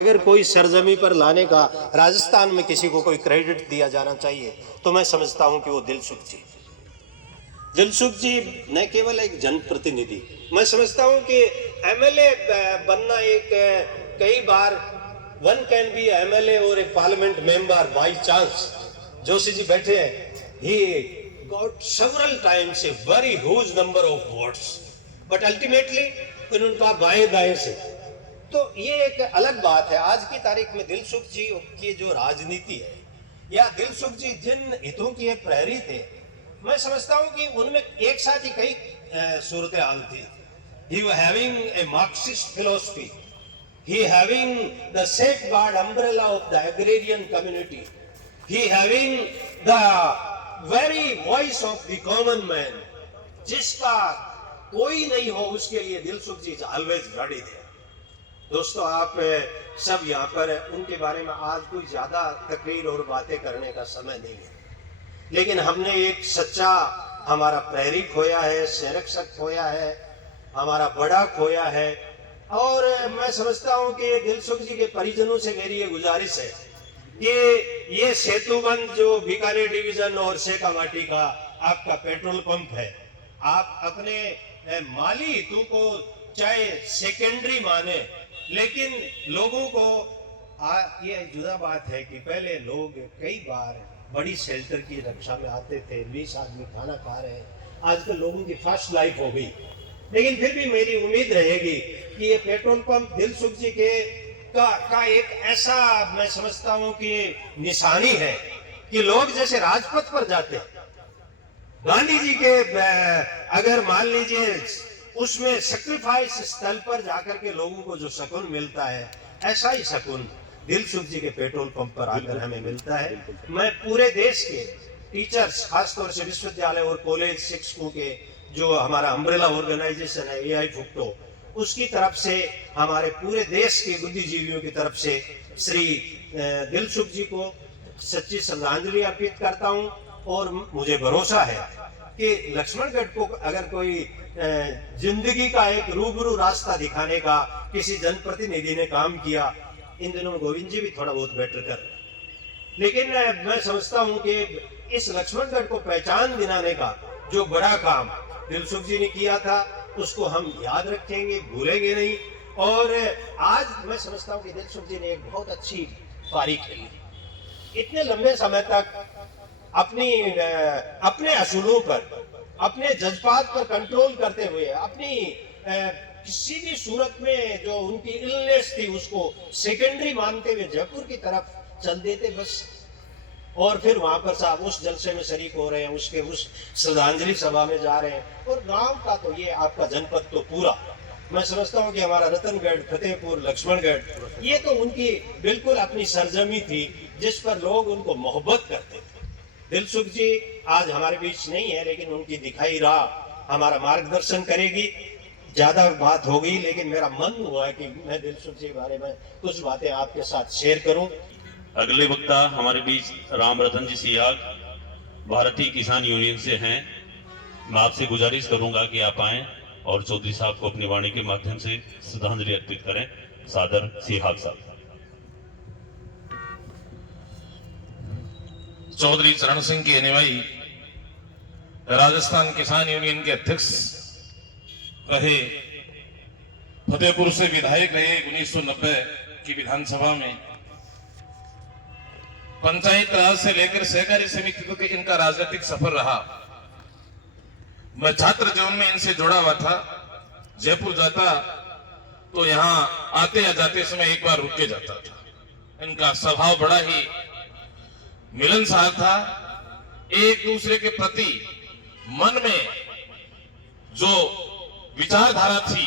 अगर कोई सरजमी पर लाने का राजस्थान में किसी को कोई क्रेडिट दिया जाना चाहिए तो मैं समझता हूं कि वो दिलसुख जी। दिलसुख जी न केवल एक जनप्रतिनिधि, मैं समझता हूं कि एमएलए बनना एक कई बार वन कैन बी एमएलए और एक parliament member by chance. Joshi ji बैठे हैं, he got several times a very huge number of votes, but ultimately उनका बाएं दाएं से। तो ये एक अलग बात है। आज की तारीख में दिलसुख जी की जो राजनीति है या दिलसुख जी जिन हितों की प्रहरी थे, मैं समझता हूं कि उनमें एक साथ ही कई सूरत हाल थी। He was having a Marxist philosophy. He having the safeguard umbrella of the agrarian community. He having the very voice of the common man. जिसका कोई नहीं हो उसके लिए दिलसुख जी always ready थे। दोस्तों, आप सब यहाँ पर उनके बारे में आज कोई ज्यादा तकरीर और बातें करने का समय नहीं है, लेकिन हमने एक सच्चा हमारा प्रहरी खोया है, संरक्षक खोया है, हमारा बड़ा खोया है। और मैं समझता हूँ कि दिलसुख जी के परिजनों से मेरी ये गुजारिश है कि ये सेतुबंद जो बीकानेर डिवीजन और शेखावाटी का आपका पेट्रोल पंप है, आप अपने माली हितों को चाहे सेकेंडरी माने, लेकिन लोगों को ये जुदा बात है कि पहले लोग कई बार बड़ी शेल्टर की रक्षा में आते थे, 20 आदमी खाना खा रहे हैं। आजकल लोगों की फास्ट लाइफ हो गई, लेकिन फिर भी मेरी उम्मीद रहेगी कि ये पेट्रोल पंप दिलसुख जी के का एक ऐसा मैं समझता हूं कि निशानी है कि लोग जैसे राजपथ पर जाते हैं, गांधी जी के अगर मान लीजिए उसमें सेक्रीफाइस स्थल पर जाकर के लोगों को जो सुकून मिलता है, ऐसा ही सुकून दिलसुख जी के पेट्रोल पंप पर आकर हमें मिलता है। मैं पूरे देश के टीचर्स, खासतौर से विश्वविद्यालय और कॉलेज शिक्षकों के जो हमारा अम्ब्रेला ऑर्गेनाइजेशन है एआई फुक्टो, उसकी तरफ से हमारे पूरे देश के बुद्धिजीवियों की तरफ से श्री दिलसुख जी को सच्ची श्रद्धांजलि अर्पित करता हूं। और मुझे भरोसा है कि लक्ष्मणगढ़ को अगर कोई जिंदगी का एक रूबरू रास्ता दिखाने का किसी जनप्रतिनिधि ने काम किया, इन दिनों में गोविंद जी भी थोड़ा बहुत बेटर कर, लेकिन मैं समझता हूं कि इस लक्ष्मणगढ़ को पहचान दिलाने का जो बड़ा काम दिलसुख जी ने किया था, उसको हम याद रखेंगे, भूलेंगे नहीं। और आज मैं समझता हूं कि दिलसुख जी ने एक बहुत अच्छी पारी खेली। इतने लंबे समय तक अपने असूलों पर, अपने जज्बात पर कंट्रोल करते हुए, अपनी किसी भी सूरत में जो उनकी इलनेस थी उसको सेकेंडरी मानते हुए जयपुर की तरफ चल देते बस, और फिर वहां पर साहब उस जलसे में शरीक हो रहे हैं, उसके उस श्रद्धांजलि सभा में जा रहे हैं। और गांव का तो ये आपका जनपद तो पूरा, मैं समझता हूँ कि हमारा रतनगढ़, फतेहपुर, लक्ष्मणगढ़, ये तो उनकी बिल्कुल अपनी सरजमी थी जिस पर लोग उनको मोहब्बत करते थे। दिलसुख जी आज हमारे बीच नहीं है, लेकिन उनकी दिखाई राह हमारा मार्गदर्शन करेगी। ज्यादा बात हो गई, लेकिन मेरा मन हुआ है कि मैं दिलसुख जी के बारे में कुछ बातें आपके साथ शेयर करूं। अगले वक्ता हमारे बीच राम रतन जी सियाग भारतीय किसान यूनियन से हैं। मैं आपसे गुजारिश करूंगा कि आप आएं और चौधरी साहब को अपनी वाणी के माध्यम से श्रद्धांजलि अर्पित करें। सादर सिहाग साहब। चौधरी चरण सिंह की अनुयायी, राजस्थान किसान यूनियन के अध्यक्ष रहे, फतेहपुर से विधायक रहे 1990 की विधानसभा में, पंचायत राज से लेकर सहकारी समिति तक इनका राजनीतिक सफर रहा। मैं छात्र जीवन में इनसे जुड़ा हुआ था। जयपुर जाता तो यहां आते या जाते समय एक बार रुक के जाता था। इनका स्वभाव बड़ा ही मिलनसार था। एक दूसरे के प्रति मन में जो विचारधारा थी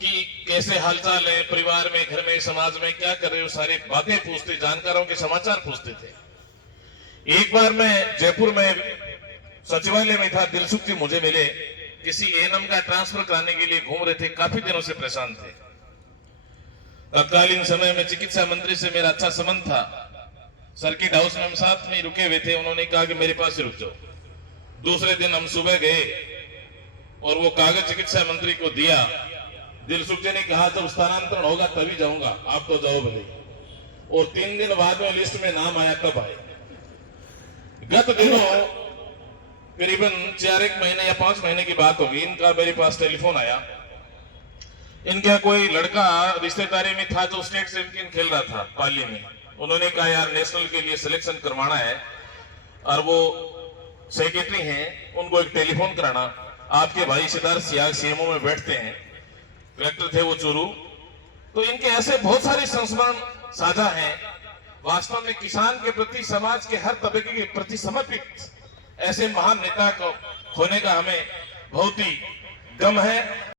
कि कैसे हालचाल है, परिवार में, घर में, समाज में क्या कर रहे हो, सारी बातें पूछते, जानकारों के समाचार पूछते थे। एक बार मैं जयपुर में सचिवालय में था, दिलसुख जी मुझे मिले, किसी एएनएम का ट्रांसफर कराने के लिए घूम रहे थे, काफी दिनों से परेशान थे। तत्कालीन समय में चिकित्सा मंत्री से मेरा अच्छा संबंध था। सर्किट हाउस में हम साथ में रुके हुए थे। उन्होंने कहा कि मेरे पास रुक जाओ। दूसरे दिन हम सुबह गए और वो कागज चिकित्सा मंत्री को दिया। दिलसुख जी ने कहा जब स्थानांतरण होगा तभी जाऊंगा, आप तो जाओ भले। और 3 दिन बाद में लिस्ट में नाम आया तब आए। गत दिनों करीबन 4-1 महीने या 5 महीने की बात होगी, इनका मेरे पास टेलीफोन आया। इनका कोई लड़का रिश्तेदारी में था जो स्टेट चैंपियन खेल रहा था पाली में। उन्होंने कहा यार नेशनल के लिए सिलेक्शन करवाना है, और वो सेक्रेटरी हैं, उनको एक टेलीफोन कराना। आपके भाई सिद्धार्थ सियाग सीएमओ में बैठते हैं, कलेक्टर थे वो चूरू। तो इनके ऐसे बहुत सारे संस्मरण साझा हैं। वास्तव में किसान के प्रति, समाज के हर तबके के प्रति समर्पित ऐसे महान नेता को खोने का हमें बहुत ही गम है।